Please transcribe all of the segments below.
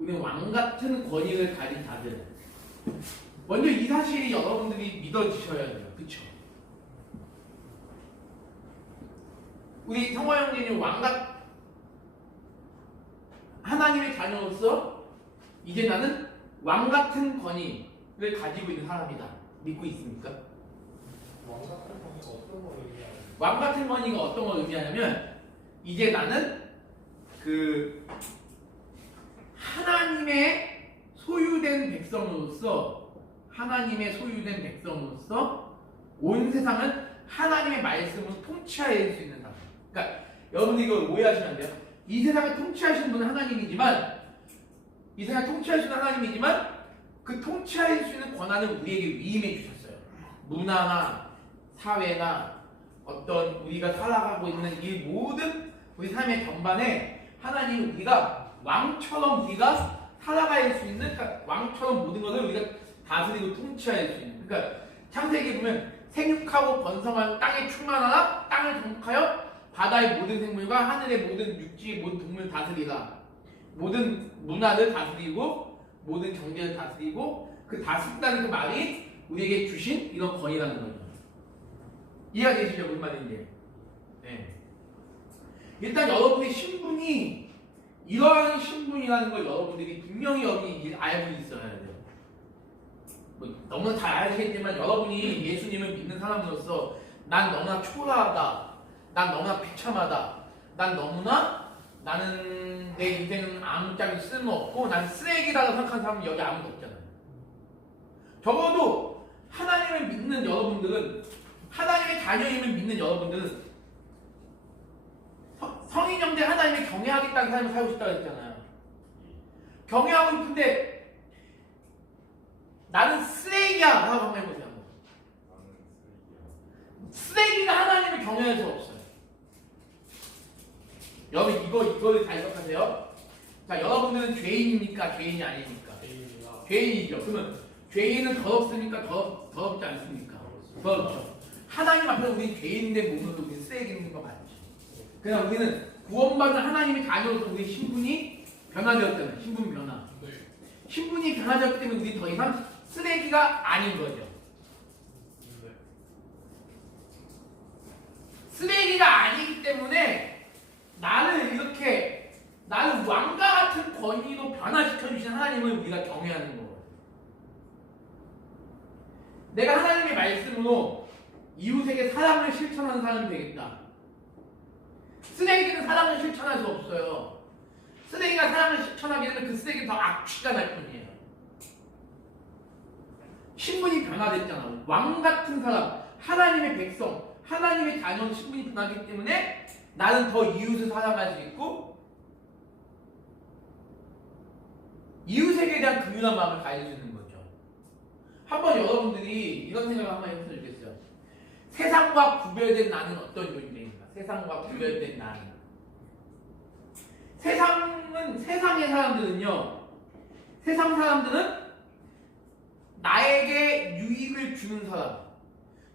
우리는 왕 같은 권위를 가진 자들. 먼저 이 사실이 여러분들이 믿어지셔야 돼요. 그쵸? 우리 성화 형제는 하나님의 자녀로서 이제 나는 왕 같은 권위를 가지고 있는 사람이다. 믿고 있습니까? 왕 같은 권위가 어떤 걸 의미하는? 왕 같은 권위가 어떤 걸 의미하냐면 이제 나는 그 하나님의 소유된 백성으로서 온 세상은 하나님의 말씀으로 통치할 수 있는 사람. 그러니까 여러분들 이거 오해하시면 안 돼요. 이 세상을 통치하시는 분은 하나님이지만 그 통치할 수 있는 권한을 우리에게 위임해 주셨어요. 문화나 사회나 어떤 우리가 살아가고 있는 이 모든 우리 삶의 전반에 하나님은 우리가 왕처럼 우리가 살아갈 수 있는, 그러니까 왕처럼 모든 것을 우리가 다스리고 통치할 수 있는. 그러니까 창세기에 보면 생육하고 번성하여 땅에 충만하라, 땅을 정복하여 바다의 모든 생물과 하늘의 모든 육지의 모든 동물을 다스리라. 모든 문화를 다스리고 모든 경제를 다스리고 그 다스린다는 그 말이 우리에게 주신 이런 권위라는 거죠. 이해가 되시죠? 무슨 말인지. 네. 일단 여러분의 신분이 이러한 신분이라는 걸 여러분들이 분명히 알고 있어야 돼요. 너무나 잘 아시겠지만 여러분이 예수님을 믿는 사람으로서 난 너무나 초라하다, 난 너무나 비참하다, 나는 내 인생은 아무짝에 쓸모없고 난 쓰레기라고 생각하는 사람은 여기 아무도 없잖아요. 적어도 하나님을 믿는 여러분들은, 하나님의 자녀임을 믿는 여러분들은 성인 형제 하나님을 경외하겠다는 삶을 살고 싶다고 했잖아요. 경외하고 싶은데 나는 쓰레기야 라고 한번 해보세요. 쓰레기가 하나님을 경외할 수 없어요. 여러분 이거를 잘 기억하세요. 자, 여러분들은 죄인입니까? 죄인이 아닙니까? 죄인이죠. 그러면 죄인은 더럽습니까? 더럽지 않습니까? 더럽죠. 하나님 앞에 우리는 죄인인데 몸으로 우리는 쓰레기인 거 맞지. 그냥 우리는 구원받은 하나님의 자녀로서 우리 신분이 변화되었잖아요. 신분 변화. 신분이 변화되었기 때문에 우리 더 이상 쓰레기가 아닌 거죠. 쓰레기가 아니기 때문에 나를 왕과 같은 권위로 변화시켜주신 하나님을 우리가 경외하는 거예요. 내가 하나님의 말씀으로 이웃에게 사랑을 실천하는 사람이 되겠다. 쓰레기는 사랑을 실천할 수 없어요. 쓰레기가 사랑을 실천하게 되면 그 쓰레기는 더 악취가 날 뿐이에요. 신분이 변화됐잖아. 왕 같은 사람, 하나님의 백성, 하나님의 자녀 신분이 변하기 때문에 나는 더 이웃을 사랑할 수 있고 이웃에게 대한 긍휼한 마음을 가질 수 있는 거죠. 한번 여러분들이 이런 생각을 한번 해보면 좋겠어요. 세상과 구별된 나는 어떤 존재인가? 세상과 구별된 나는. 세상의 사람들은요, 세상 사람들은 나에게 유익을 주는 사람,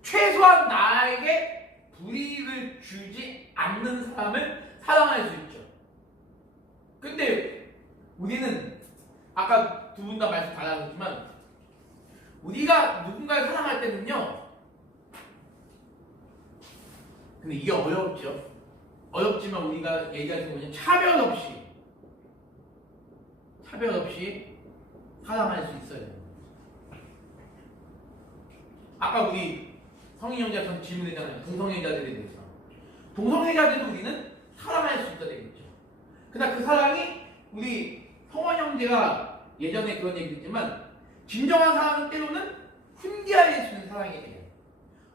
최소한 나에게 불이익을 주지 않는 사람을 사랑할 수 있죠. 근데 우리는 아까 두 분 다 말씀 달라졌지만 우리가 누군가를 사랑할 때는요, 근데 이게 어렵죠. 어렵지만 우리가 얘기하는 거는 차별 없이 사랑할 수 있어야 돼요. 아까 우리 성인 형제가 질문했잖아요. 동성애자들에 대해서. 동성애자들도 우리는 사랑할 수 있어야 되겠죠. 그러나 그 사랑이 우리 성원 형제가 예전에 그런 얘기 했지만 진정한 사랑은 때로는 훈계할 수 있는 사랑이 돼요.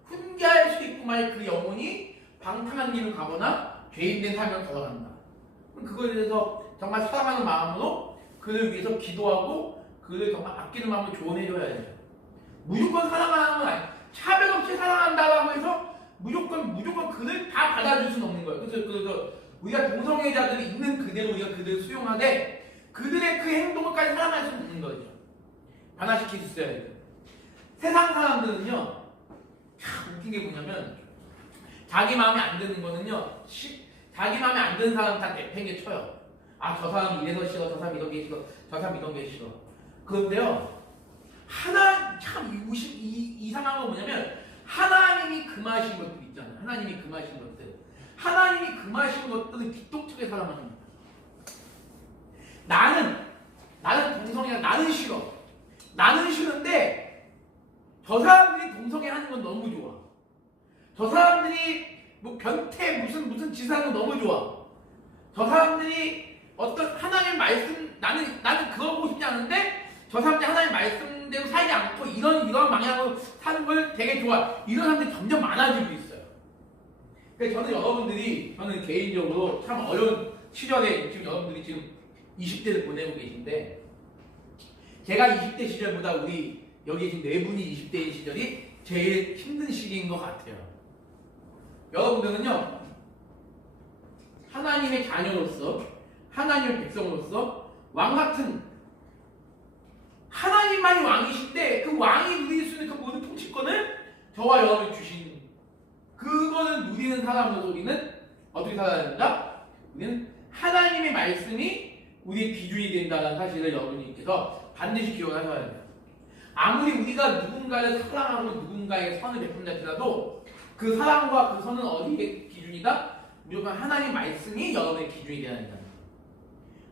훈계할 수 있고 만약 그 영혼이 방탕한 길을 가거나 죄인된 삶을 걸어간다. 그럼 그거에 대해서 정말 사랑하는 마음으로 그를 위해서 기도하고 그를 정말 아끼는 마음으로 조언해줘야 되죠. 무조건 사랑하는 건 아니에요. 차별 없이 사랑한다라고 해서 무조건 그를 다 받아줄 수는 없는 거예요. 그래서 우리가 동성애자들이 있는 그대로 우리가 그들을 수용하되 그들의 그 행동을까지 사랑할 수는 없는 거죠. 변화시킬 수 있어야 돼요. 세상 사람들은요, 참 웃긴 게 뭐냐면 자기 마음에 안 드는 거는요, 자기 마음에 안 드는 사람 다 내팽개 쳐요. 아, 저 사람 이래서 싫어, 저 사람 이런 게 싫어, 저 사람 이런 게 싫어. 그런데요, 하나 참 이상한 건 뭐냐면 하나님이 금하신 것들 있잖아요. 하나님이 금하신 것들. 하나님이 금하신 것들은 기독적인 사람입니다. 나는 동성애가 나는 싫어. 나는 싫은데 저 사람들이 동성애 하는 건 너무 좋아. 저 사람들이 뭐 변태 무슨 짓을 하는 건 너무 좋아. 저 사람들이 어떤 하나님 말씀 나는 그거 보고 싶지 않은데 저 사람들이 하나님 말씀대로 살지 않고 이런 방향으로 사는 걸 되게 좋아. 이런 사람들이 점점 많아지고 있어요. 그래서 저는 개인적으로 참 어려운 시절에 지금 여러분들이 지금 20대를 보내고 계신데 제가 20대 시절보다 우리 여기 계신 네 분이 20대인 시절이 제일 힘든 시기인 것 같아요. 여러분들은요 하나님의 자녀로서 하나님의 백성으로서 왕같은 하나님만이 왕이신데 그 왕이 누릴 수 있는 그 모든 통치권을 저와 여러분이 주신 그거는 누리는 사람으로서 우리는 어떻게 살아야 된다? 우리는 하나님의 말씀이 우리의 기준이 된다는 사실을 여러분께서 반드시 기억하셔야 돼요. 아무리 우리가 누군가를 사랑하고 누군가에게 선을 베푼다 할지라도 그 사랑과 그 선은 어디의 기준이다? 무조건 하나님 말씀이 여러분의 기준이 되어야 된다.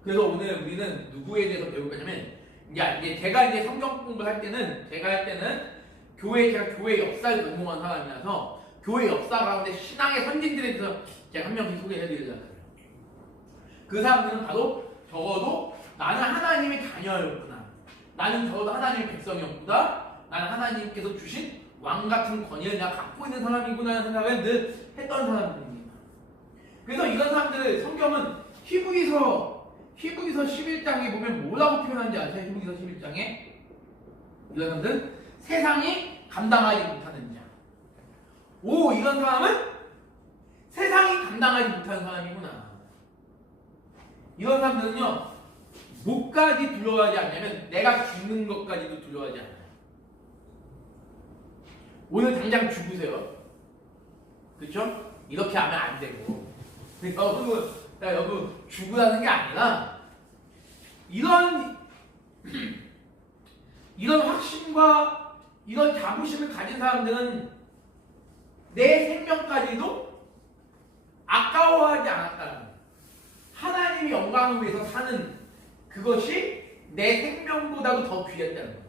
그래서 오늘 우리는 누구에 대해서 배울 거냐면 이제 제가 이제 성경 공부를 할 때는 제가 제가 교회 역사를 전공한 사람이라서 교회 역사 가운데 신앙의 선진들에 대해서 제가 한 명씩 소개해 드리려고 해요. 그 사람들은 바로 적어도 나는 하나님의 자녀였구나. 나는 적어도 하나님의 백성이었구나. 나는 하나님께서 주신 왕 같은 권위를 내가 갖고 있는 사람이구나 하는 생각을 늘 했던 사람들입니다. 그래서 이런 사람들을 성경은 히브리서 11장에 보면 뭐라고 표현하는지 아세요? 히브리서 11장에 이런 사람들은 세상이 감당하지 못하는 자. 오, 이런 사람은 세상이 감당하지 못하는 사람이구나. 이런 사람들은요 뭐까지 두려워하지 않냐면 내가 죽는 것까지도 두려워하지 않아요. 오늘 당장 죽으세요. 그렇죠? 이렇게 하면 안 되고 여러분 죽으라는 게 아니라 이런 확신과 이런 자부심을 가진 사람들은 내 생명까지도 아까워하지 않았다는 거예요. 하나님의 영광을 위해서 사는 그것이 내 생명보다도 더 귀했다는 거죠.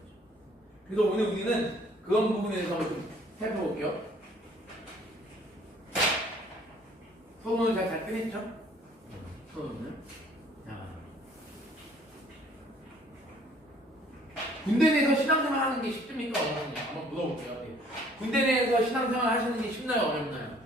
그래서 오늘 우리는 그런 부분에 대해서 좀 살펴볼게요. 소문을 잘 빼냈죠? 소문을. 군대 내에서 신앙생활 하는 게 쉽습니까? 어렵나요? 한번 물어볼게요. 군대 내에서 신앙생활 하시는 게 쉽나요? 어렵나요?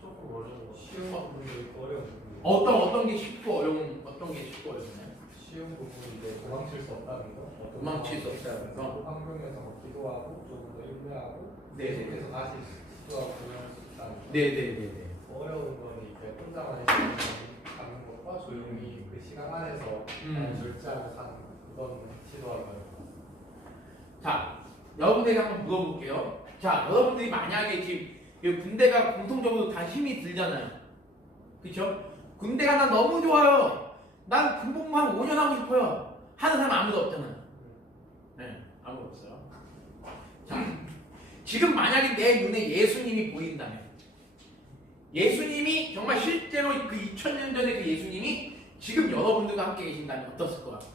조금 어려워. 쉬운 부분도 어려워. 어떤 게 쉽고 어떤 게 쉽고 어렵나요? 쉬운 부분이 이제 도망칠 수 없다는 거. 도망칠 수 없다는 거. 환경에서 기도하고 조금 더 인내하고 네. 계속해서 다시 기도하고 도망칠 수 있다는 거. 네네네. 어려운 건 이제 혼자만의 시간을 갖는 것과 조용히 그 시간 안에서 절제하고 사는 거. 그건 시도하고요. 자, 여러분들에게 한번 물어볼게요. 자, 여러분들이 만약에 지금 군대가 공통적으로 다 힘이 들잖아요. 그쵸? 군대가 난 너무 좋아요. 난 군복무한 5년 하고 싶어요. 하는 사람 아무도 없잖아요. 네, 아무도 없어요. 자, 지금 만약에 내 눈에 예수님이 보인다면, 예수님이 정말 실제로 그 2000년 전에 그 예수님이 지금 여러분들과 함께 계신다면 어떻을 것 같아요?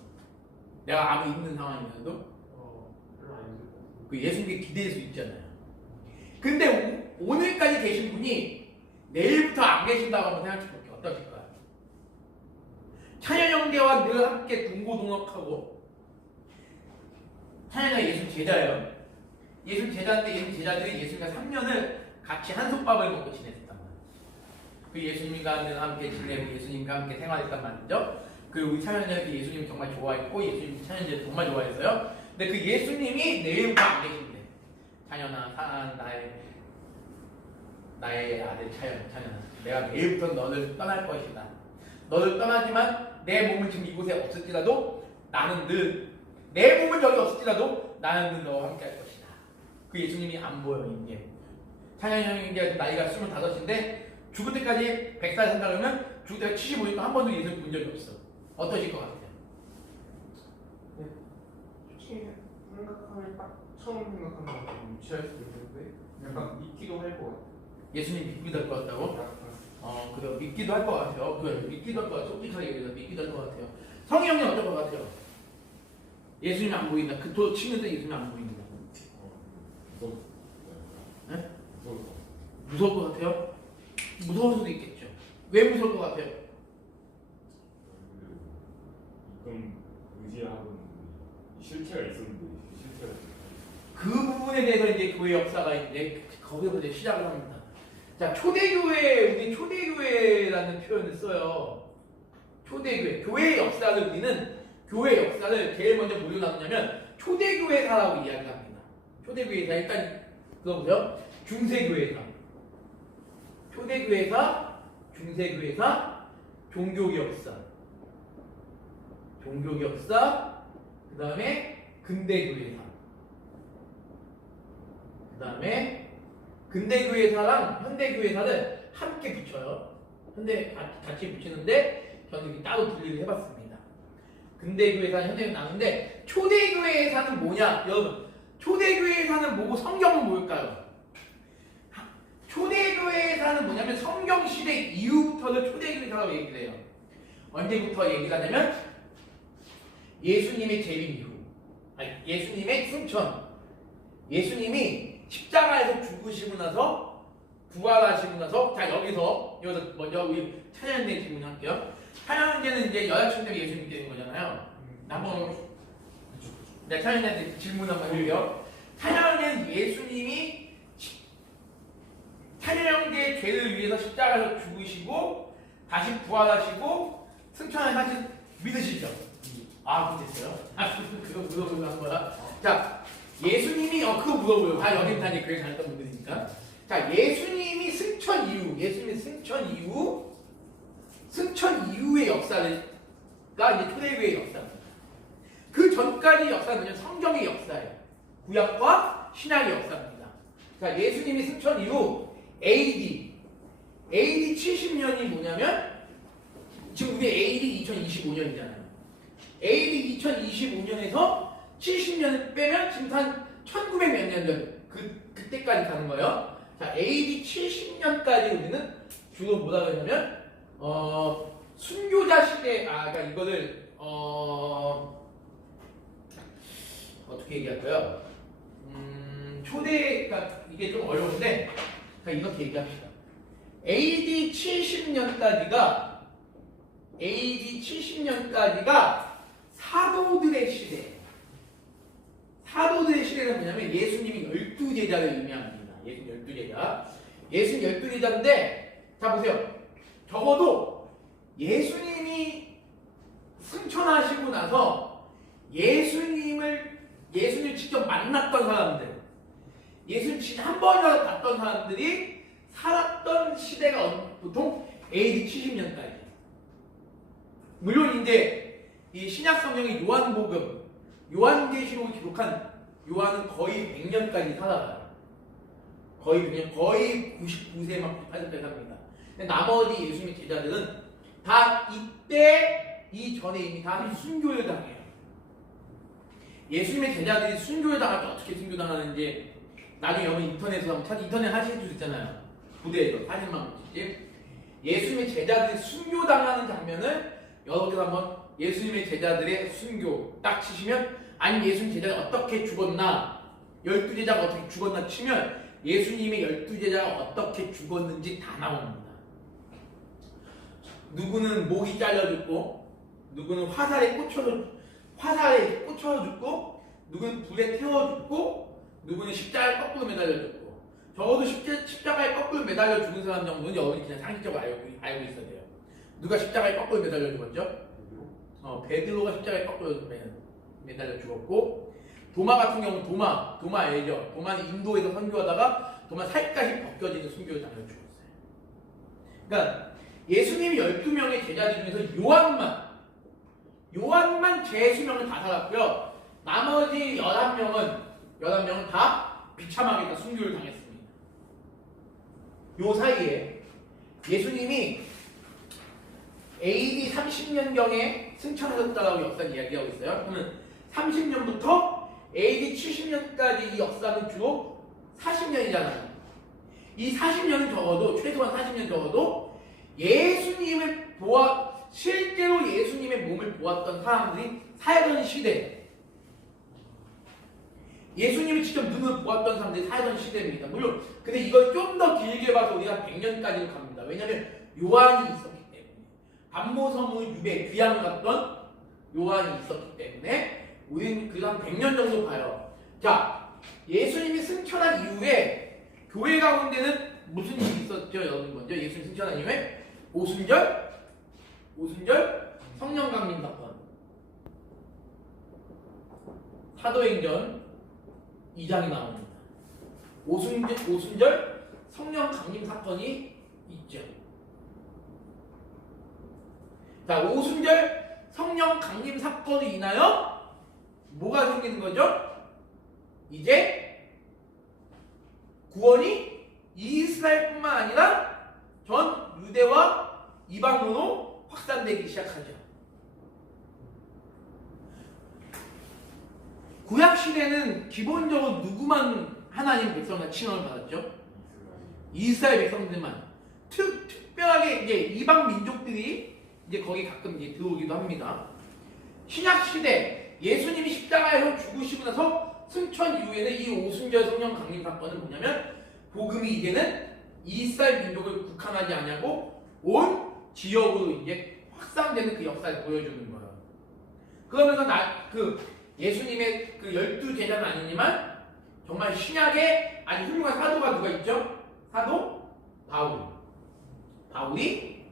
내가 아무 힘든 상황이면서도 별로 안 힘들 것 같아요. 그 예수님께 기대할 수 있잖아요. 근데 오늘까지 계신 분이 내일부터 안 계신다고 한번 생각해볼게요. 어떠실까요? 찬양영대와 늘 함께 동고동락하고 찬양가 예수 제자예요. 예수 제자인데 예수 제자들이 예수님과 3년을 같이 한솥밥을 먹고 지냈단 말이에요. 그 예수님과 늘 함께 지내고 예수님과 함께 생활했단 말이죠. 그리고 우리 찬양자들이 예수님 정말 좋아했고 예수님 찬양자들 정말 좋아했어요. 근데 그 예수님이 내일부터 안 계신대. 찬양아, 사랑하는 나의 아들 찬양아, 내가 내일부터 너를 떠날 것이다. 너를 떠나지만 내 몸은 지금 이곳에 없을지라도 나는 늘 내 몸은 여기 없을지라도 나는 늘 너와 함께 할 것이다. 그 예수님이 안 보여 이제. 찬양이 형이 이제 나이가 25인데 죽을 때까지 100살 산다 그러면 내가 75니까 한 번도 예수님 본 적이 없어. 어떠실 것 같아요? 솔직히 생각하면 딱 처음 생각하는 건 유치할 수도 있는데 약간 믿기도 할 것 같아요. 예수님 믿기도 할 것 같다고? 약간 그래요. 믿기도 할 것 같아요. 그래, 믿기도 할 것 같아요. 솔직하게 얘기해서 믿기도 할 것 같아요. 성희 형님 어떨 것 같아요? 예수님이 안 보인다. 그 도 치는데 예수님이 안 보인다. 네? 무서울 것 같아요? 무서울 수도 있겠죠. 왜 무서울 것 같아요? 이건 의지하고 실체가 있었는데 실체가 그 부분에 대해서 이제 교회 역사가 이제 거기서 이제 시작을 합니다. 자, 초대교회, 우리 초대교회라는 표현을 써요. 초대교회. 교회의 역사를 우리는 교회 역사를 제일 먼저 뭘로 나누냐면 초대교회사라고 이야기합니다. 초대교회사 일단 들어보세요. 중세교회사, 초대교회사, 중세교회사, 종교역사, 종교역사, 그 다음에 근대교회사, 그 다음에 근대교회사랑 현대교회사를 함께 붙여요. 같이 붙이는데 저는 따로 분리를 해봤습니다. 근대교회사, 현대교회 나누는데 초대교회사는 뭐냐? 여러분, 초대교회사는 뭐고 성경은 뭘까요? 초대교회사는 뭐냐면 성경시대 이후부터를 초대교회사라고 얘기를 해요. 언제부터 얘기가 되면 예수님의 재림 이후, 예수님의 승천, 예수님이 십자가에서 죽으시고 나서 부활하시고 나서, 자 여기서 먼저 우리 찬양대 질문할게요. 찬양대는 이제 여자친구 때문에 예수님 되는 거잖아요. 한번 네, 찬양대 질문 한번 해볼게요. 찬양대는 예수님이 찬양대의 죄를 위해서 십자가에서 죽으시고 다시 부활하시고 승천하신 믿으시죠? 아, 그랬어요? 그거 물어보는 거야. 자, 예수님이 그거 물어보요. 다 여기 다 이제 교회 다녔던 분들이니까. 자, 예수님이 승천 이후의 역사가 이제 초대교회의 역사입니다. 그 전까지 역사는 성경의 역사예요. 구약과 신약의 역사입니다. 자, 예수님이 승천 이후 AD 70년이 뭐냐면 지금 우리 AD 2025년이잖아요. AD 2025년에서 70년을 빼면 지금 한 1900 몇 년 전 그때까지 가는 거예요. 자, AD 70년까지 우리는 주로 뭐라고 했냐면 순교자 시대, 그러니까 이거를 어떻게 얘기할까요? 그러니까 이게 좀 어려운데, 그러니까 이렇게 얘기합시다. AD 70년까지가 사도들의 시대. 사도들의 시대는 뭐냐면 예수님이 12제자를 의미합니다. 예수님 12제자. 예수님 12제자인데, 자 보세요. 적어도 예수님이 승천하시고 나서 예수님을 직접 만났던 사람들, 예수님 진짜 한 번이라도 봤던 사람들이 살았던 시대가 보통 AD 70년까지. 물론 이제 이 신약 성경의 요한복음, 요한계시록을 기록한 요한은 거의 100년까지 살아가요. 거의 100년, 거의 99세 막 80세 삽니다. 근데 나머지 예수님의 제자들은 다 이때 이전에 이미 다 순교를 당해요. 예수님의 제자들이 순교를 당할 때 어떻게 순교당하는지 나중에 여러분 인터넷에서 한번 인터넷 하실 수 있잖아요. 부대에서 사진만 보시지. 예수님의 제자들이 순교당하는 장면을 여러분들 한번 예수님의 제자들의 순교 딱 치시면, 아니 예수님 제자가 어떻게 죽었나, 12제자가 어떻게 죽었나 치면 예수님의 12제자가 어떻게 죽었는지 다 나옵니다. 누구는 목이 잘려 죽고, 누구는 화살에 꽂혀 죽고, 누구는 불에 태워 죽고, 누구는 십자가에 거꾸로 매달려 죽고. 적어도 십자가에 거꾸로 매달려 죽은 사람 정도는 여러분이 그냥 상식적으로 알고 있어야 돼요. 누가 십자가에 거꾸로 매달려 죽었죠? 베드로가 십자가에 거꾸로 매달려 죽었고, 도마 같은 경우는 도마 알죠? 도마는 인도에서 선교하다가 도마 살갗이 벗겨지는 순교를 당해 죽었어요. 그러니까 예수님이 12명의 제자들 중에서 요한만 제수명을 다 살았고요. 나머지 11명은 다 비참하게 다 순교를 당했습니다. 요 사이에 예수님이 AD 30년경에 승천하셨다라고 역사는 이야기하고 있어요. 그러면 30년부터 AD 70년까지 이 역사는 주로 40년이잖아요. 이 40년은 적어도 최소한 40년 적어도 예수님을 실제로 예수님의 몸을 보았던 사람들이 살던 시대, 예수님을 직접 눈으로 보았던 사람들이 살던 시대입니다. 물론 근데 이걸 좀 더 길게 봐서 우리가 100년까지로 갑니다. 왜냐하면 요한이 있었기 때문에, 반모섬의 유배 귀양 갔던 요한이 있었기 때문에 우리는 그한 100년 정도 봐요. 자, 예수님이 승천한 이후에 교회 가운데는 무슨 일이 있었죠, 여러분? 먼저 예수님 승천한 이후에 오순절 성령 강림 사건, 사도행전 2장이 나옵니다. 오순절 성령 강림 사건이 있죠. 자, 오순절 성령 강림 사건으로 인하여 뭐가 생기는 거죠? 이제 구원이 이스라엘뿐만 아니라 전 유대와 이방으로 확산되기 시작하죠. 구약 시대는 기본적으로 누구만 하나님 백성과 칭함을 받았죠? 이스라엘 백성들만. 특별하게 이제 이방 민족들이 이제 거기 가끔 이제 들어오기도 합니다. 신약 시대 예수님이 십자가에서 죽으시고 나서 승천 이후에는 이 오순절 성령 강림 사건은 뭐냐면 복음이 이제는 이스라엘 민족을 국한하지 않냐고 온 지역으로 이제 확산되는 그 역사를 보여주는 거예요. 그러면서 예수님의 그 12제자는 아니지만 정말 신약에 아주 훌륭한 사도가 누가 있죠? 사도 바울. 바울이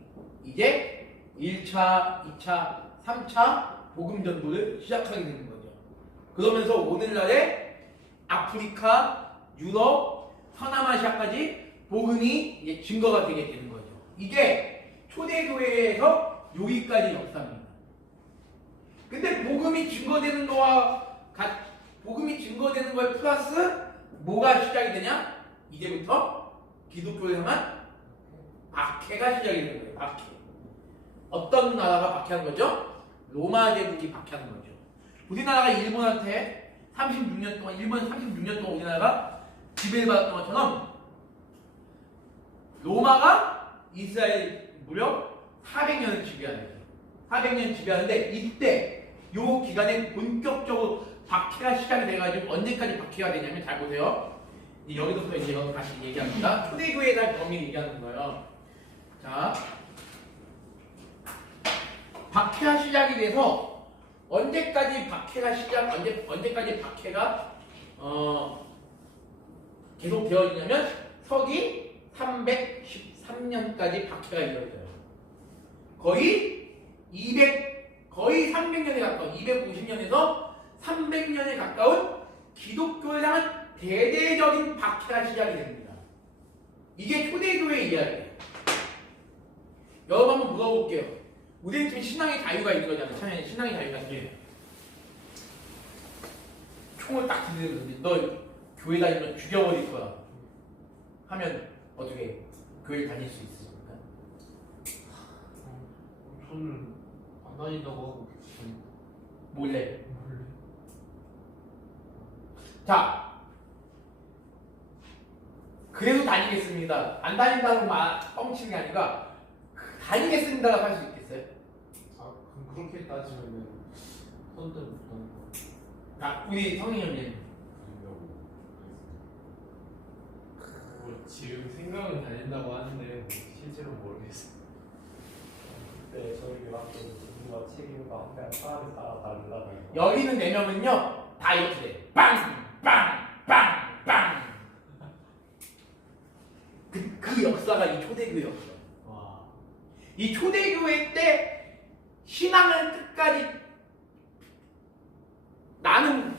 이제 1차, 2차, 3차 복음 전도를 시작하게 되는 거죠. 그러면서 오늘날의 아프리카, 유럽, 서남아시아까지 복음이 이제 증거가 되게 되는 거죠. 이게 초대교회에서 여기까지 역사입니다. 근데 복음이 증거되는 거에 플러스 뭐가 시작이 되냐? 이제부터 기독교를 향한 박해가 시작이 되는 거예요. 박해. 어떤 나라가 박해한 거죠? 로마 제국이 박해한 거죠. 우리나라가 일본한테 36년 동안, 일본 36년 동안 우리나라가 지배를 받았던 것처럼 로마가 이스라엘 무려 400년을 지배하는 거예요. 400년 지배하는데 이때 요 기간에 본격적으로 박해가 시작이 돼가지고 언제까지 박해가 되냐면 잘 보세요. 여기서부터 이제 다시 얘기합니다. 초대교회에 대한 범위를 얘기하는 거예요. 자, 박해가 시작이 돼서 언제까지 박해가 계속 되어지냐면 서기 313년까지 박해가 이루어져요. 거의 300년에 가까운 250년에서 300년에 가까운 기독교에 대한 대대적인 박해가 시작이 됩니다. 이게 초대교회의 이야기예요. 여러분 한번 물어볼게요. 우리는 지금 신앙의 자유가 있는 거잖아요. 찬양의 신앙의 자유가 있는데 총을 딱 들이대는데 너 교회 다니면 죽여버릴 거야 하면 어떻게 교회 다닐 수 있습니까? 저는 안 다닌다고 하고 몰래. 자, 그래도 다니겠습니다. 안 다닌다는 말 뻥치는 게 아니라 다니겠습니다라고 할 수 있겠어요? 아, 그럼 그렇게 따지면은 선뜻 못하는 거. 자, 우리 성인 형님. 뭐 지금 생각은 다닌다고 하는데 뭐 실제로 모르겠어요. 네, 저희 교학교는 기준과 책임과 그냥 사람에 따라 다르다는 거. 여기 있는 4명은요 다 이렇게 돼. 빵! 빵! 빵! 빵! 그 역사가 이 초대교회 역사. 와. 이 초대교회 때 신앙을 끝까지 나는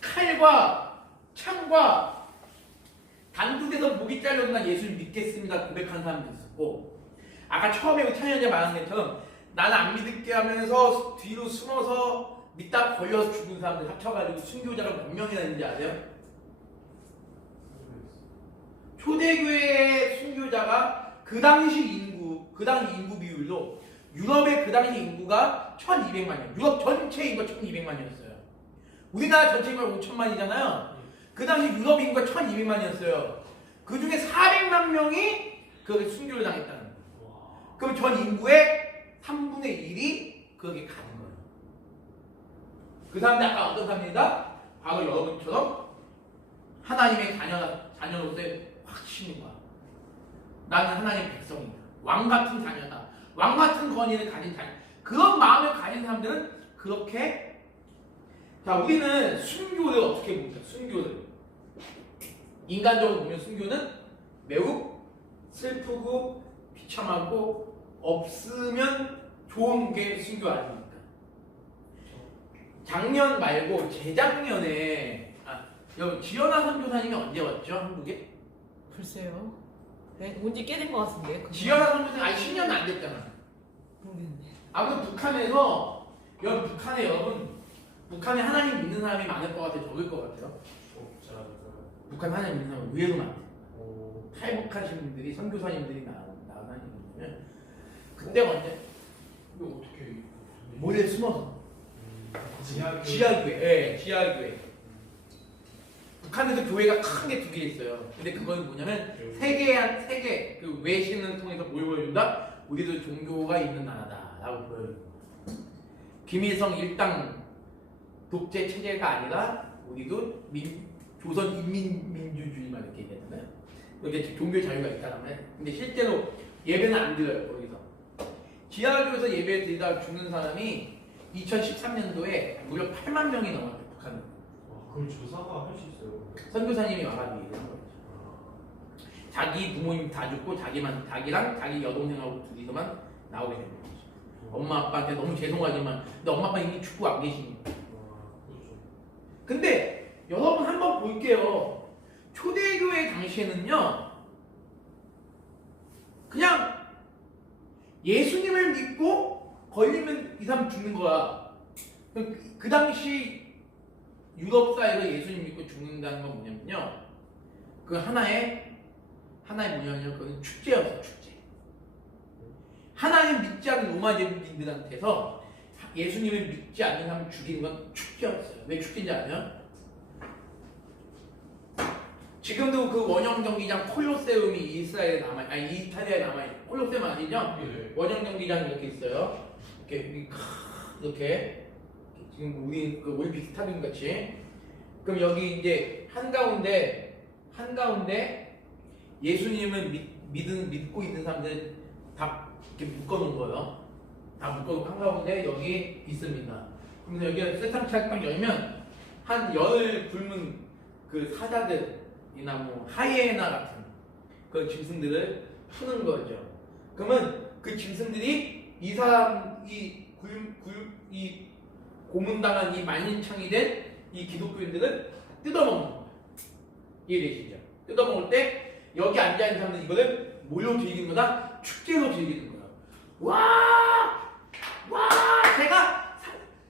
칼과 창과 단두대서 목이 잘려도 난 예수를 믿겠습니다 고백하는 사람도 있었고, 아까 처음에 우리 찬현이가 말한 것처럼 나는 안 믿을게 하면서 뒤로 숨어서 믿다 걸려서 죽은 사람들 합쳐가지고 순교자가 몇 명이나 있는지 아세요? 초대교회의 순교자가 그 당시 인구 비율로 유럽의 그 당시 인구가 1200만이에요. 유럽 전체 인구가 1200만이었어요. 우리나라 전체 인구가 5천만이잖아요. 그 당시 유럽 인구가 1200만이었어요. 그 중에 400만 명이 그 순교를 당했다는 거예요. 그럼 전 인구의 3분의 1이 거기에 가는 거예요. 그 사람들 아까 어떤 사람들이다? 바로 여러분처럼 하나님의 자녀로서의 확신인 거야. 나는 하나님의 백성이다. 왕 같은 자녀다. 왕 같은 권위를 가진 자녀. 그런 마음을 가진 사람들은 그렇게. 자, 우리는 순교를 어떻게 봅니까? 순교를 인간적으로 보면 순교는 매우 슬프고 비참하고 없으면 좋은 게 순교 아닙니까? 작년 말고 재작년에 여러분 지연아 선교사님이 언제 왔죠? 한국에? 글쎄요. 네, 온지 꽤 된 것 같은데. 지연아 선교사님 아직 10년은 안 됐잖아. 모르겠네. 아무튼 북한에서 여러분 북한에 하나님 믿는 사람이 많을 것 같아요? 적을 것 같아요? 북한 하나님 믿는 사람이 의외로 많아요. 탈북하신 분들이 선교사님들이 나가는 그때가 언제? 이거 어떻게 몰래 숨어서 지하교회 지하교회, 예, 지하교회. 북한에도 교회가 큰 게 두 개 있어요. 근데 그건 뭐냐면 세계 그 외신을 통해서 뭘 보여준다? 우리도 종교가 있는 나라다라고 보여줘요. 김일성 일당 독재 체제가 아니라 우리도 조선 인민민주주의만 이렇게 얘기하잖아요. 이렇게 종교 자유가 있다는 말. 근데 실제로 예배는 안 드려요 거기서. 지하교에서 예배 드리다 죽는 사람이 2013년도에 무려 8만 명이 넘었어요 북한은. 그럼 조사가 할 수 있어요? 선교사님이 와가지고 얘기한 거죠. 자기 부모님 다 죽고 자기랑 자기 여동생하고 둘이서만 나오게 된 거죠. 엄마 아빠한테 너무 죄송하지만 근데 엄마 아빠 이미 죽고 안 계시니까. 그렇죠. 근데 여러분 한번 볼게요. 초대교회 당시에는요 그냥 예수님을 믿고 걸리면 이 사람 죽는 거야. 그 당시 유럽 사회에서 예수님 믿고 죽는다는 건 뭐냐면요 그 하나의 뭐냐면요 그건 축제였어. 축제. 하나님 믿지 않는 로마 제국인들한테서 예수님을 믿지 않는 사람을 죽이는 건 축제였어요. 왜 축제인지 아세요? 지금도 그 원형 경기장 콜로세움이 이스라엘에 이탈리아에 남아있어요. 콜로세움 아니죠? 네. 원형 경기장 이렇게 있어요. 이렇게 지금 우리 그 올림픽 스타디움 같이. 그럼 여기 이제 한가운데 예수님을 믿고 있는 사람들 다 이렇게 묶어놓은 거예요. 다 묶어놓고 한가운데 여기 있습니다. 그래서 여기 세상 딱 열면 한 열을 굶은 그 사자들이나 뭐 하이에나 같은 그 짐승들을 푸는 거죠. 그러면 그 짐승들이 이 사람 이 고문당한 이 만인창이 된 이 기독교인들을 뜯어먹는 거예요. 이해되시죠? 뜯어먹을 때 여기 앉아있는 사람들은 이거를 뭘로 즐기는 거다? 축제로 즐기는 거예요. 와!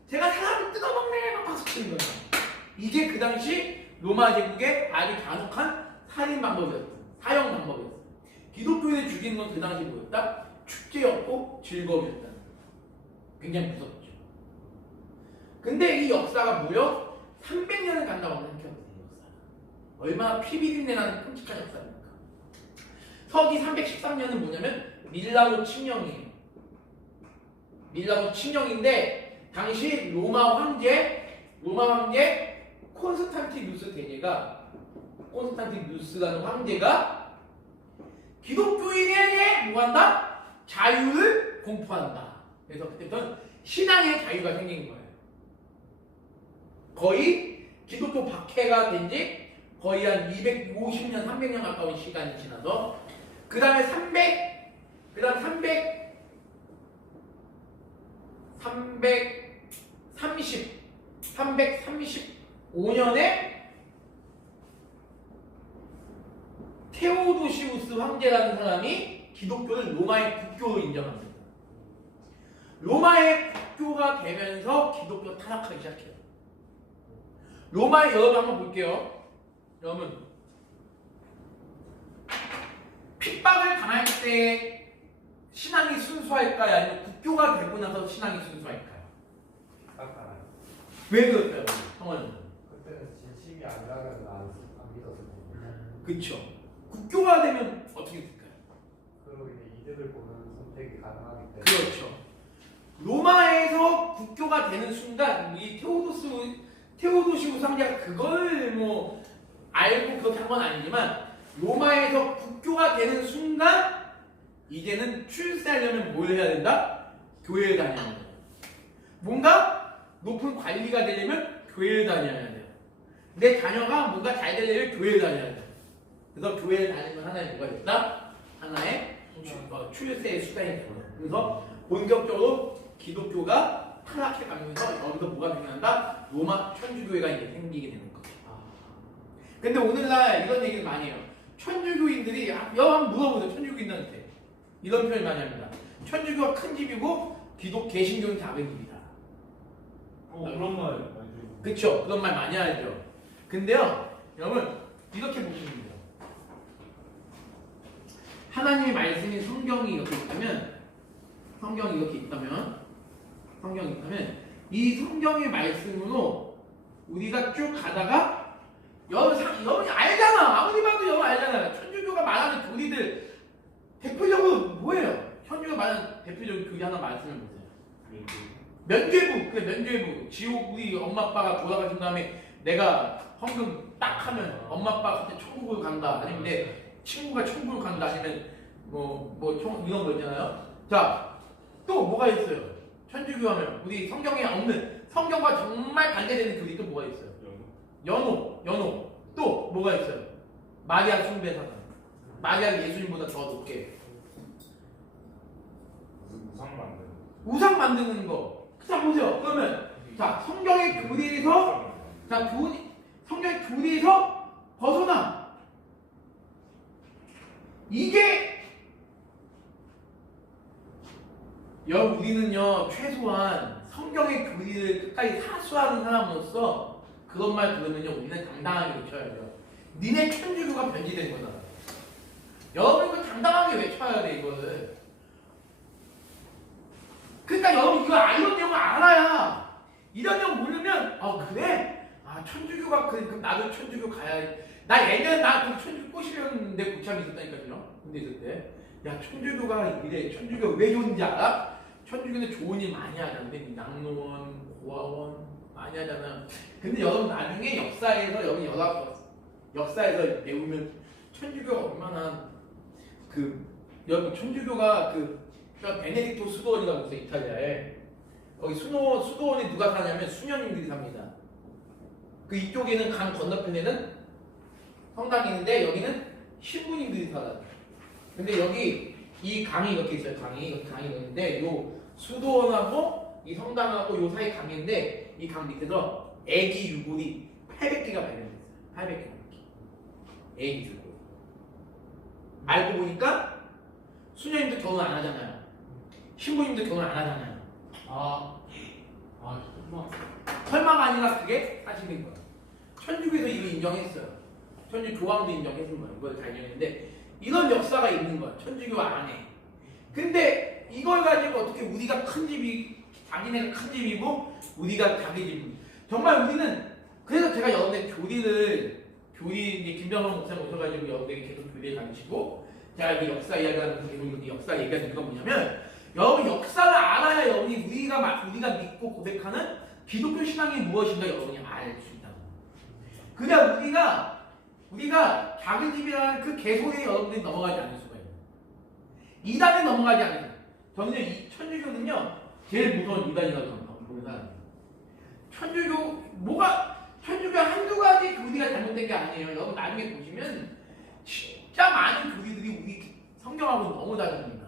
제가 사람을 뜯어먹네! 막 박수 치는 거예요. 이게 그 당시 로마 제국의 아주 잔혹한 살인 방법이었어요. 사형 방법이었어요. 기독교인을 죽이는 건 그 당시 뭐였다? 축제였고 즐거움이었다는 거예요. 굉장히 무섭죠. 근데 이 역사가 무려 300년을 간다고 생각해보세요. 얼마나 피비린내나는 끔찍한 역사입니까? 서기 313년은 뭐냐면 밀라노 칙령이에요. 밀라노 칙령인데 당시 로마 황제 콘스탄티누스라는 황제가 기독교인에게 뭐한다? 자유를 공포한다. 그래서 그때부터 신앙의 자유가 생긴 거예요. 거의 기독교 박해가 된 지 거의 한 250년, 300년 가까운 시간이 지나서 그 다음에 335년에 테오도시우스 황제라는 사람이 기독교를 로마의 국교로 인정합니다. 로마의 국교가 되면서 기독교가 타락하기 시작해요. 로마의 여러분 한번 볼게요. 여러분 핍박을 당할 때 신앙이 순수할까요? 아니면 국교가 되고 나서 신앙이 순수할까요? 깎아요. 왜 그럴까요? 성원은? 그때는 진심이 아니라면 안 믿었을 텐데. 그쵸. 국교가 되면 어떻게 될까요? 그리고 이제 이득을 보는 선택이 가능하기 때문에. 그렇죠. 로마에서 국교가 되는 순간 이 테오도시 우상자가 그걸 뭐 알고 그렇게 한 건 아니지만 로마에서 국교가 되는 순간 이제는 출세하려면 뭘 해야 된다? 교회를 다녀야 돼요. 뭔가 높은 관리가 되려면 교회를 다녀야 돼요. 내 자녀가 뭔가 잘 되려면 교회를 다녀야 돼요. 그래서 교회를 다니면 하나의 뭐가 됐다? 하나의 출세의 수단이 되고요. 그래서 본격적으로 기독교가 타락해 가면서 여기서 뭐가 생겨난다? 로마 천주교회가 이제 생기게 되는 거죠. 근데 오늘날 이런 얘기를 많이 해요. 천주교인들이 한번 물어보세요. 천주교인들한테 이런 표현 많이 합니다. 천주교가 큰 집이고 개신교는 작은 집이다. 그런 말 많이 들고. 그쵸? 그런 말 많이 하죠. 근데요, 여러분 이렇게 보시면 돼요. 하나님의 말씀인 성경이 이렇게 있다면 이 성경의 말씀으로 우리가 쭉 가다가 여러분이 알잖아. 아무리 봐도 여러분 알잖아. 천주교가 말하는 교리들 대표적으로 뭐예요? 천주교가 말하는 대표적인 교리 하나 말씀해 보세요. 면죄부. 지옥 우리 엄마 아빠가 돌아가신 다음에 내가 헌금 딱 하면 엄마 아빠가 그때 천국을 간다. 아니면 내 친구가 천국을 간다. 아니면 이런 거 있잖아요. 자, 또 뭐가 있어요? 천주교 하면 우리 성경에 없는 성경과 정말 반대되는 교리 또 뭐가 있어요? 연호. 또 뭐가 있어요? 마리아 숭배 사상. 마리아를 예수님보다 더 높게. 우상 만드는 거. 자 보세요. 그러면 자 성경의 교리에서 성경의 교리에서 벗어나. 이게 우리는요 최소한 성경의 교리를 끝까지 사수하는 사람으로서 그런 말 들으면요 우리는 당당하게 외쳐야 돼요. 니네 천주교가 변질된 거다. 여러분 이거 당당하게 외쳐야 돼 이거를. 그러니까 여러분 이거 이런 내용을 알아야 이런 내용 모르면 그래? 천주교가 나도 천주교 가야 나 예전에 나 천주교 꼬시려는데 고참이 있었다니까요. 군대 있을 때. 야 천주교가 이래. 천주교 왜 좋은지 알아? 천주교는 좋은 일 많이 하잖아요. 낙로원, 고아원 많이 하잖아. 근데 여러분 나중에 역사에서 배우면 천주교가 얼마나 여러분 천주교가 베네딕토 수도원이라고 있어요. 이탈리아에. 거기 수도원에 누가 사냐면 수녀님들이 삽니다. 이쪽에는 강 건너편에는 성당이 있는데 여기는 신부님들이 살아요. 근데 여기 이 강이 이렇게 있어요. 강이 있는데 요 수도원하고 이 성당하고 요 사이 강인데 이 강 밑에서 애기 유골이 800개가 발견됐어요. 800개. 애기 유골. 알고 보니까 수녀님도 결혼 안 하잖아요. 신부님도 결혼 안 하잖아요. 설마가 아니라 그게 사실인 거예요. 천주교에서 이거 인정했어요. 천주 교황도 인정했은 거예요. 이걸 잘 인정했는데 이런 역사가 있는 거예요. 천주교 안에. 근데 이걸 가지고 어떻게 우리가 큰 집이 자기네가 큰 집이고 우리가 자기 집이고 정말 우리는 그래서 제가 여러분들 교리 이제 김정은 목사님 오셔가지고 여러분들이 계속 교리에 가르치고 제가 이게 역사 이야기하면서 계속 이렇게 역사 얘기하는 이유가 뭐냐면 여러분 역사를 알아야 여러분이 우리가 믿고 고백하는 기독교 신앙이 무엇인가 여러분이 알 수 있다. 그냥 우리가 작은 집이라는 그 개소리에 여러분들이 넘어가지 않을 수가 있어요. 이단에 넘어가지 않아요. 저는 이 천주교는요 제일 무서운 이단이라고 보는 사람이에요. 천주교 한두 가지 교리가 잘못된 게 아니에요. 여러분 나중에 보시면 진짜 많은 교리들이 우리 성경하고 너무 다릅니다.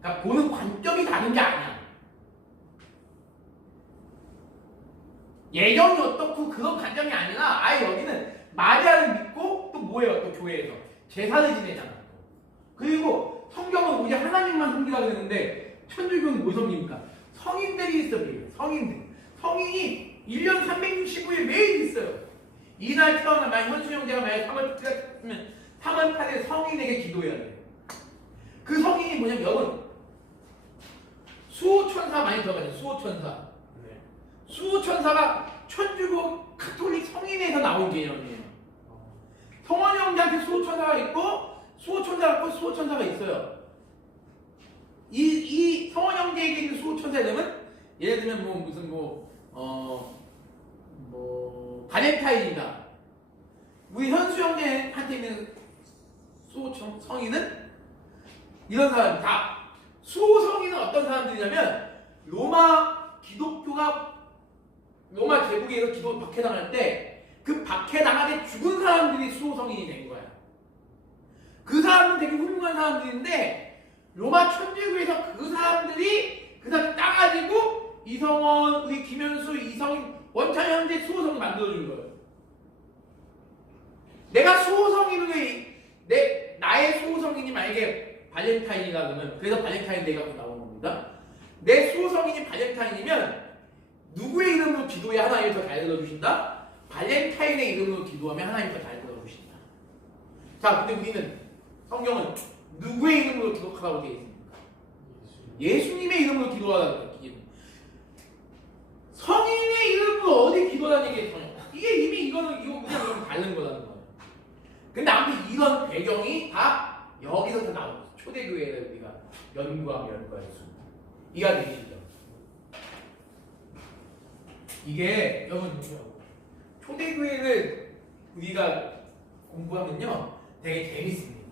그러니까 보는 관점이 다른 게 아니야. 예정이 어떻고 그런 관점이 아니라 아예 여기는 마리아를 믿고 또 뭐예요? 또 교회에서 제사를 지내잖아. 그리고 성경은 오직 하나님만 섬기라 그랬는데 천주교는 뭘 섬깁니까? 성인들이 있어요. 성인이 1년 365일 매일 있어요. 이날 태어나 만약 현수 형제가 만약 3월 8일에 3월 8일 성인에게 기도해야 돼요. 그 성인이 뭐냐면 여러분 수호천사 많이 들어가죠. 수호천사. 네. 수호천사가 천주교 가톨릭 성인에서 나온 개념이에요. 성원 형제한테 수호천사가 있고 수호천사가 있고 수호천사가 있어요. 이 성원 형제에게 있는 수호천사 이름은 예를 들면 뭐 무슨 발렌타인이다. 우리 현수 형제한테 있는 수호성인은 이런 사람 다. 수호성인은 어떤 사람들이냐면 로마 제국에서 기도 박해당할 때 그 박해당하게 죽은 사람들이 수호성인이 된 거야. 그 사람은 되게 훌륭한 사람들인데 로마 천주교에서 그 사람들이 그 사람 따가지고 이성원, 우리 김현수, 이성인, 원찬 형제 수호성인 만들어준 거예요. 내가 수호성인을 나의 수호성인이 만약에 발렌타인이라 그러면 그래서 발렌타인데이가 나오는 겁니다. 내 수호성인이 발렌타인이면 누구의 이름으로 기도해야 하나님이 더 잘 들어주신다? 발렌타인의 이름으로 기도하면 하나님이 더 잘 들어주신다. 자, 근데 우리는 성경은 누구의 이름으로 기도하라고 되어 있습니까? 예수님의 이름으로 기도하라고 되어 있습니다. 성인의 이름으로 어디 기도하는 게 전혀 이게 이미 이거 그냥 다른 거라는 거예요. 근데 아무튼 이런 배경이 다 여기서 나오는 거죠. 초대교회를 우리가 연구하면 이해가 되시죠? 이게 여러분 초대교회를 우리가 공부하면요 되게 재밌습니다.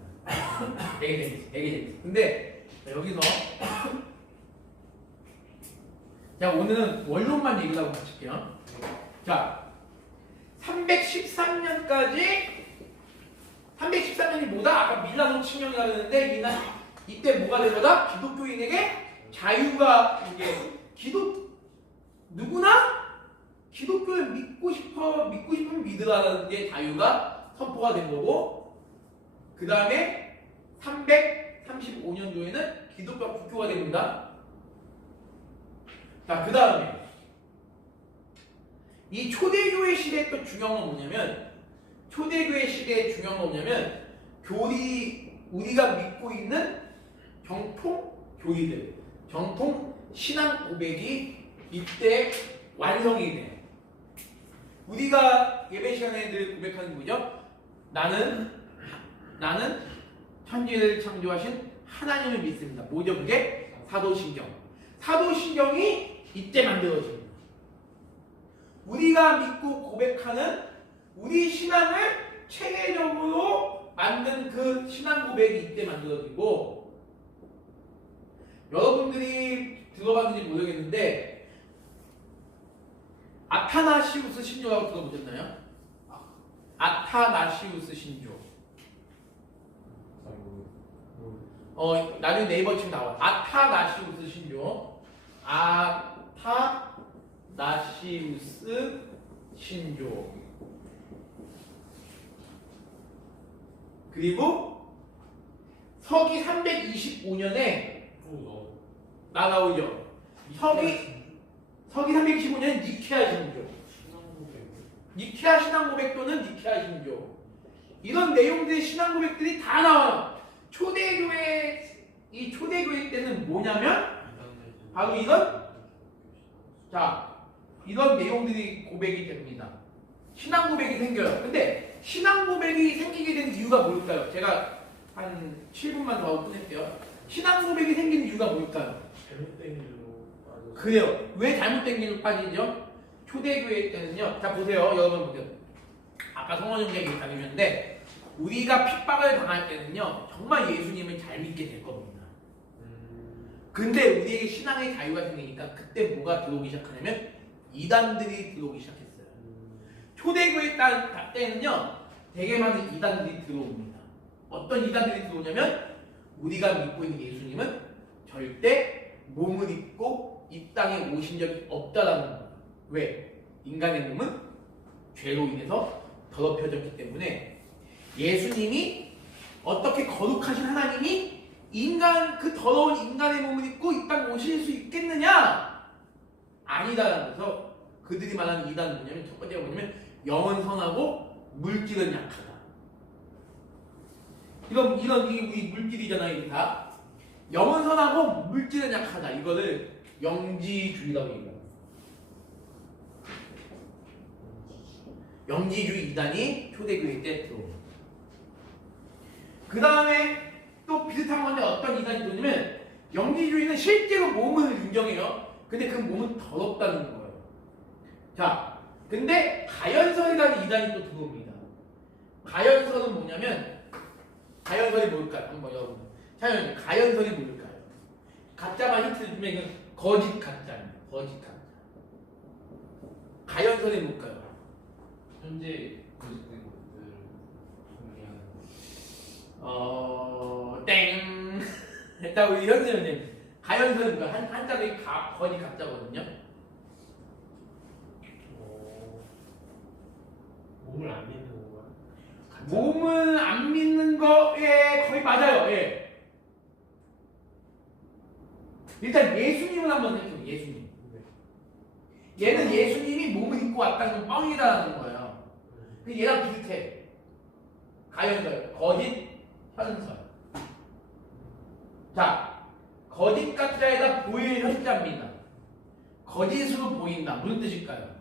되게 재밌어요. 근데 여기서 자 오늘은 원론만 얘기를 하고 마칠게요. 자 313년이 뭐다? 아까 밀라노 칙령이라고 했는데 이때 뭐가 된 거다? 기독교인에게 자유가 이게 누구나 기독교를 믿고 싶으면 믿으라는 게 자유가 선포가 된 거고 그 다음에 335년도에는 기독교가 국교가 됩니다. 자, 그 다음에 이 초대교회 시대의 또 중요한 건 뭐냐면 초대교회 시대의 중요한 건 뭐냐면 우리가 믿고 있는 정통 교리들, 정통 신앙 고백이 이때 완성이 돼. 우리가 예배 시간에 늘 고백하는 거죠. 나는 천지를 창조하신 하나님을 믿습니다. 뭐죠 그게? 사도신경. 사도신경이 이때 만들어집니다. 우리가 믿고 고백하는 우리 신앙을 체계적으로 만든 그 신앙 고백이 이때 만들어지고 여러분들이 들어봤는지 모르겠는데 아타나시우스 신조라고 들어보셨나요? 아타나시우스 신조. 나중에 네이버 치면 나와. 아타나시우스 신조. 아타나시우스 신조. 그리고 서기 325년에 나오죠. 서기 325년은 니케아 신조. 니케아 신앙 고백 또는 니케아 신조. 이런 내용들의 신앙 고백들이 다 나와요. 초대교회 때는 뭐냐면 바로 이런 내용들이 고백이 됩니다. 신앙 고백이 생겨요. 근데 신앙 고백이 생기게 된 이유가 뭘까요? 제가 한 7분만 더 하고 끝낼게요. 신앙 고백이 생긴 이유가 뭘까요? 잘못된 일로 빠져서. 그래요. 왜 잘못된 길로 빠지죠? 초대교회 때는요. 자 보세요. 여러분 보세요. 아까 성원 형제가 얘기 다니셨는데 우리가 핍박을 당할 때는요. 정말 예수님을 잘 믿게 될 겁니다. 근데 우리에게 신앙의 자유가 생기니까 그때 뭐가 들어오기 시작하냐면 이단들이 들어오기 시작했어요. 초대교회 때는요. 되게 많은 이단들이 들어옵니다. 어떤 이단들이 들어오냐면 우리가 믿고 있는 예수님은 절대 몸을 입고 이 땅에 오신 적이 없다라는 거예요. 왜? 인간의 몸은 죄로 인해서 더럽혀졌기 때문에 예수님이 어떻게 거룩하신 하나님이 그 더러운 인간의 몸을 입고 이 땅에 오실 수 있겠느냐? 아니다라는 거죠. 그들이 말하는 이단은 뭐냐면 첫 번째가 뭐냐면 영은 선하고 물질은 약하다. 이게 우리 물질이잖아요. 이게 다. 영원선하고 물질은 약하다. 이거를 영지주의라고 얘기합니다. 영지주의 이단이 초대교회 때 들어옵니다. 그 다음에 또 비슷한 건데 어떤 이단이 들어오냐면 영지주의는 실제로 몸을 인정해요. 근데 그 몸은 더럽다는 거예요. 자, 근데 가연설이라는 이단이 또 들어옵니다. 가연설은 뭐냐면 가연설이 뭘까요? 한번 여러분 가연설이 뭘까요? 가짜만 힌트 주면 이건 거짓 가짜입니다. 거짓 가짜. 가연설이 뭘까요? 현재 고집된 것들 공개하는 땡. 일단 우리 현수님 가연설은 뭐야? 한자도 거짓 가짜거든요. 몸을 안 믿는 건가요? 몸은 안 믿는 거에 거의 맞아요. 예. 일단 예수님을 한번 생각해요. 예수님. 얘는 예수님이 몸을 입고 왔다는 건 뻥이라는 거예요. 그 얘랑 비슷해. 가연설, 거짓, 현설. 자, 거짓 가짜에다 보일 현자입니다. 거짓으로 보인다. 무슨 뜻일까요?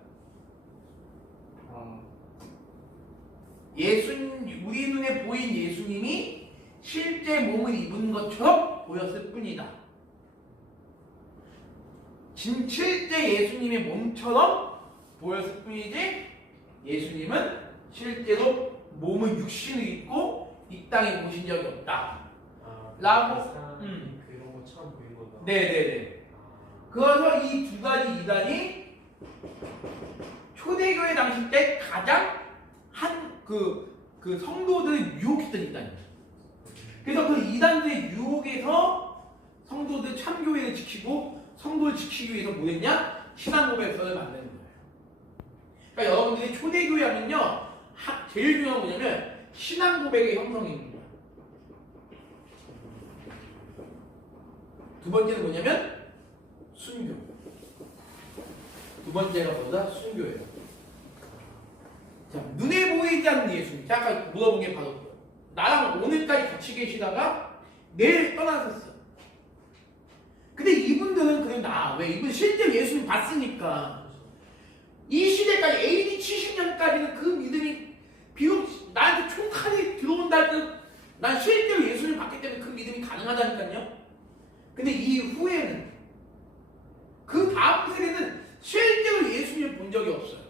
우리 눈에 보인 예수님이 실제 몸을 입은 것처럼 보였을 뿐이다. 실제 예수님의 몸처럼 보였을 뿐이지 예수님은 실제로 몸을 육신을 입고 이 땅에 오신 적이 없다. 라고 그런 것처럼 보이는 거다. 네네네. 그래서 이 두 가지 이단이 초대교회 당시 때 가장 그 성도들을 유혹했던 이단이에요. 그래서 그 이단들의 유혹에서 성도들 참교회를 지키고 성도를 지키기 위해서 뭐 했냐? 신앙고백서를 만드는 거예요. 그러니까 여러분들이 초대교회 하면요 제일 중요한 건 뭐냐면 신앙고백의 형성입니다. 두 번째는 뭐냐면 순교. 두 번째가 뭐다? 순교예요. 자, 눈에 보이지 않는 예수님. 제가 아까 물어본 게 바로 그거예요. 나랑 오늘까지 같이 계시다가 내일 떠나셨어. 근데 이분들은 그냥 왜? 이분 실제 예수님 봤으니까. 이 시대까지 AD 70년까지는 그 믿음이 비록 나한테 총칼이 들어온다 할때 난 실제로 예수님 봤기 때문에 그 믿음이 가능하다니까요. 근데 이후에는 그 다음 세대는 실제로 예수님을 본 적이 없어요.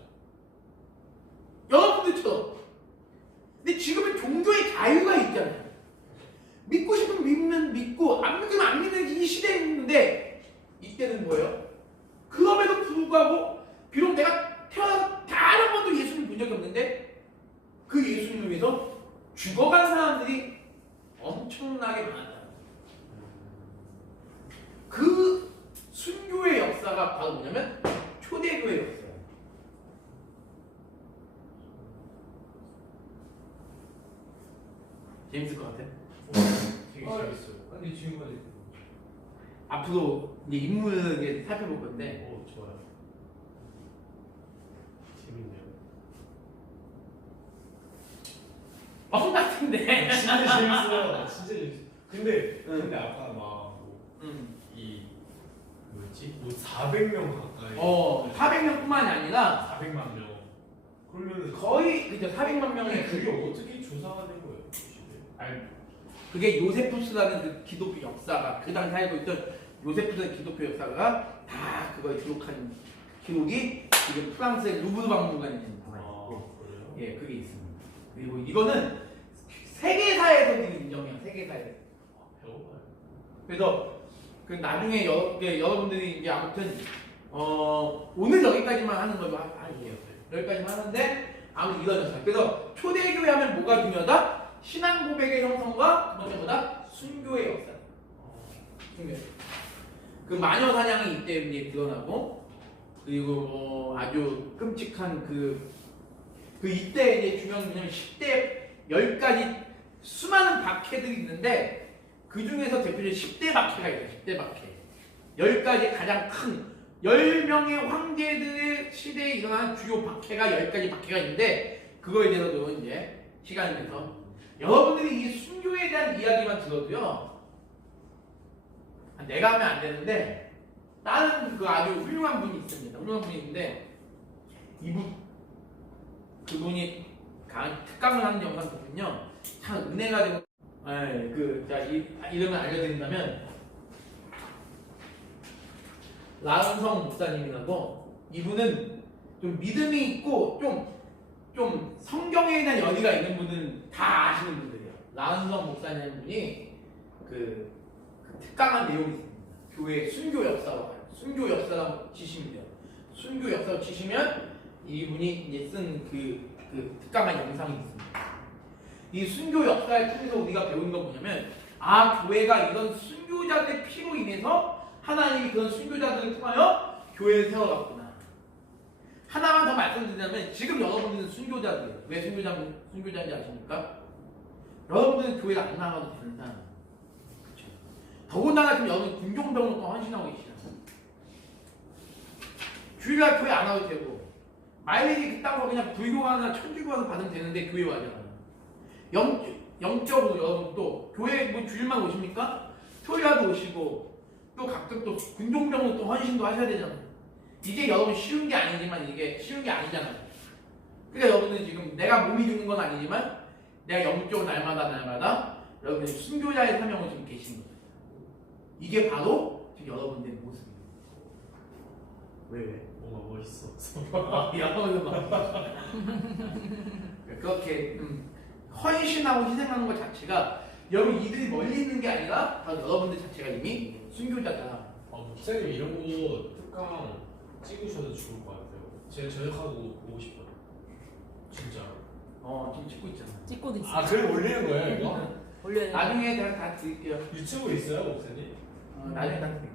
여러분들처럼. 근데 지금은 종교의 자유가 있잖아요. 믿고 싶으면 믿으면 믿고 안 믿으면 안 믿는 이 시대에 있는데 이때는 뭐예요? 그럼에도 불구하고 비록 내가 태어나서 단 한 번도 예수님 본 적이 없는데 그 예수님을 위해서 죽어간 사람들이 엄청나게 많았다. 그 순교의 역사가 바로 뭐냐면 초대교의 역사예요. 재밌을 것 같아? 되게 재밌어요. 근데 지금까지 앞으로 이제 인물을 살펴볼 건데 좋아요. 재밌네요. 뻥 같은데. 진짜 재밌어요. 진짜 재밌어요. 근데 아까 이 뭐였지? 뭐 400명 가까이. 400명뿐만이 아니라 400만 명. 그러면은 거의 그죠 400만 명의 그게 어떻게 조사가 된 거예요? 아니, 그게 요세푸스라는 그 기독교 역사가 그 당시 살고 있던 요세푸스라는 기독교 역사가 다 그걸 기록한 기록이 지금 프랑스의 루브르 박물관에 남아있고 예 그게 있습니다. 그리고 이거는 세계사에서도 인정해요. 세계사에서. 배워봐요. 그래서 그 나중에 여러분들이 이제 아무튼 오늘 여기까지만 하는 걸로 아니에요. 여기까지만 하는데 아무튼 이러졌어요. 그래서 초대교회 하면 뭐가 중요하다? 신앙 고백의 형성과 두 번째보다 순교의 역사. 순교. 그 마녀 사냥이 이때 이제 드러나고 그리고 뭐 아주 끔찍한 그 이때 이제 중요한 게 뭐냐면 10대 10가지 수많은 박해들이 있는데 그 중에서 대표적인 10대 박해가 있어요. 10대 박해. 10가지 가장 큰 10명의 황제들의 시대에 일어난 주요 박해가 10가지 박해가 있는데 그거에 대해서도 이제 시간이 돼서 여러분들이 이 순교에 대한 이야기만 들어도요 내가 하면 안 되는데 다른 그 아주 훌륭한 분이 있습니다. 훌륭한 분이 있는데 그분이 특강을 하는 영상 보면요 참 은혜가 되고 제가 이름을 알려드린다면 라은성 목사님이라고 이분은 좀 믿음이 있고 좀 성경에 대한 열의가 있는 분은 다 아시는 분들이에요. 라은성 목사님 분이 그 특강한 내용이 있습니다. 교회 순교 역사로 가요. 순교 역사라고 치시면 돼요. 순교 역사로 치시면 이분이 이제 쓴 그 특강한 영상이 있습니다. 이 순교 역사를 통해서 우리가 배우는 건 뭐냐면 교회가 이런 순교자들의 피로 인해서 하나님이 그런 순교자들을 통하여 교회를 세워갔구나. 하나만 더 말씀드리자면 지금 여러분들은 순교자들이에요. 왜 순교자인지 아십니까? 여러분들은 교회를 안 나가도 되는 사람. 그렇죠? 더군다나 지금 여러분 군종병으로 또 헌신하고 계시잖아요. 주일날 교회 안 와도 되고 마일리지 그딴 거 그냥 불교하나 천주교하나 받으면 되는데 교회 와잖아요. 영적으로 여러분 또 교회 뭐 주일만 오십니까? 토요일도 오시고 또 가끔 또 군종병으로 또 헌신도 하셔야 되잖아요. 이게 여러분 쉬운 게 아니지만 이게 쉬운 게 아니잖아요. 그러니까 여러분은 지금 내가 몸이 죽는 건 아니지만 내가 영적으로 날마다 여러분이 순교자의 사명을 지금 계신 거예요. 이게 바로 지금 여러분들의 모습입니다. 왜? 뭔가 멋있어. 여러분 그렇게 헌신하고 희생하는 것 자체가 여러분 이들이 멀리 있는 게 아니라 바로 여러분들 자체가 이미 순교자다. 목사님 이런 거 특강 찍으셔도 좋을 것 같아요. 제가 저녁하고 보고 싶어요. 진짜. 지금 찍고 있잖아. 찍고도 있어요. 아 그걸 올리는 거예요 이거? 올려야 돼. 나중에 제가 다 드릴게요. 유튜브 있어요 목사님? 나중에 다 드릴게요.